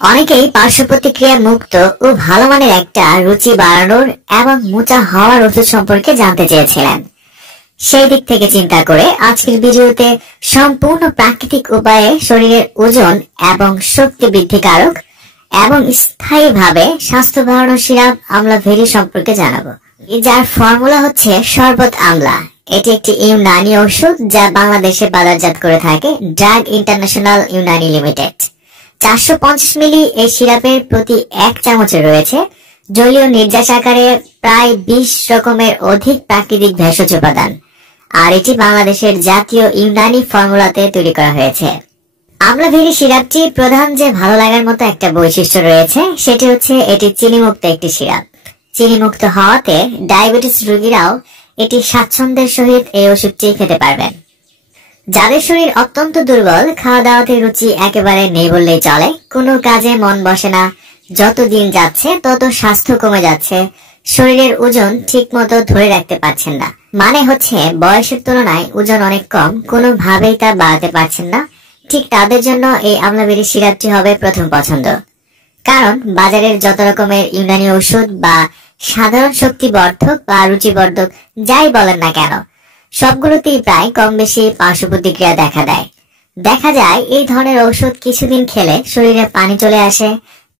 অনেকেই পার্শ্ব প্রতিক্রিয়া মুক্ত ও ভালো মানের একটা রুচি বাড়ানোর এবং মোটা হওয়ার ওষুধ সম্পর্কে জানতে চেয়েছিলেন। সেই দিক থেকে চিন্তা করে আজকের ভিডিওতে সম্পূর্ণ প্রাকৃতিক উপায়ে শরীরের ওজন এবং শক্তি বৃদ্ধিকারক এবং স্থায়ীভাবে স্বাস্থ্য বাড়ানোর সিরাপ আমলা ভেরি সম্পর্কে জানাবো, যার ফর্মুলা হচ্ছে শরবত আমলা। এটি একটি ইউনানি ওষুধ যা বাংলাদেশে বাজারজাত করে থাকে ড্রাগ ইন্টারন্যাশনাল ইউনানি লিমিটেড। 450 মিলি এই সিরাপের প্রতি 1 চামচে রয়েছে জলীয় নির্যাস আকারে প্রায় 20 রকমের অধিক প্রাকৃতিক ভেষজ উপাদান, আর এটি বাংলাদেশের জাতীয় ইউনানি ফর্মুলাতে তৈরি করা হয়েছে। আমলা ভেরি সিরাপটি প্রধান যে ভালো লাগার মতো একটা বৈশিষ্ট্য রয়েছে সেটি হচ্ছে এটি চিনিমুক্ত একটি সিরাপ। চিনিমুক্ত হওয়াতে ডায়াবেটিস রোগীরাও এটি স্বাচ্ছন্দ্যের সহিত এই ওষুধটি খেতে পারবেন। যাদের শরীর অত্যন্ত দুর্বল, খাওয়া দাওয়াতে রুচি একেবারে নেই বললেই চলে, কোনো কাজে মন বসে না, যত দিন যাচ্ছে তত স্বাস্থ্য কমে যাচ্ছে, শরীরের ওজন ঠিক মতো ধরে রাখতে পারছেন না, মানে হচ্ছে বয়সের তুলনায় ওজন অনেক কম, কোনোভাবেই তা বাড়াতে পারছেন না, ঠিক তাদের জন্য এই আমলা ভেরি সিরাপটি হবে প্রথম পছন্দ। কারণ বাজারের যত রকমের ইউনানি ওষুধ বা সাধারণ শক্তিবর্ধক বা রুচিবর্ধক যাই বলেন না কেন, সবগুলোতেই প্রায় কম বেশি পার্শ্ব প্রতিক্রিয়া দেখা দেয়। দেখা যায় এই ধরনের ঔষধ কিছুদিন খেলে শরীরে পানি চলে আসে,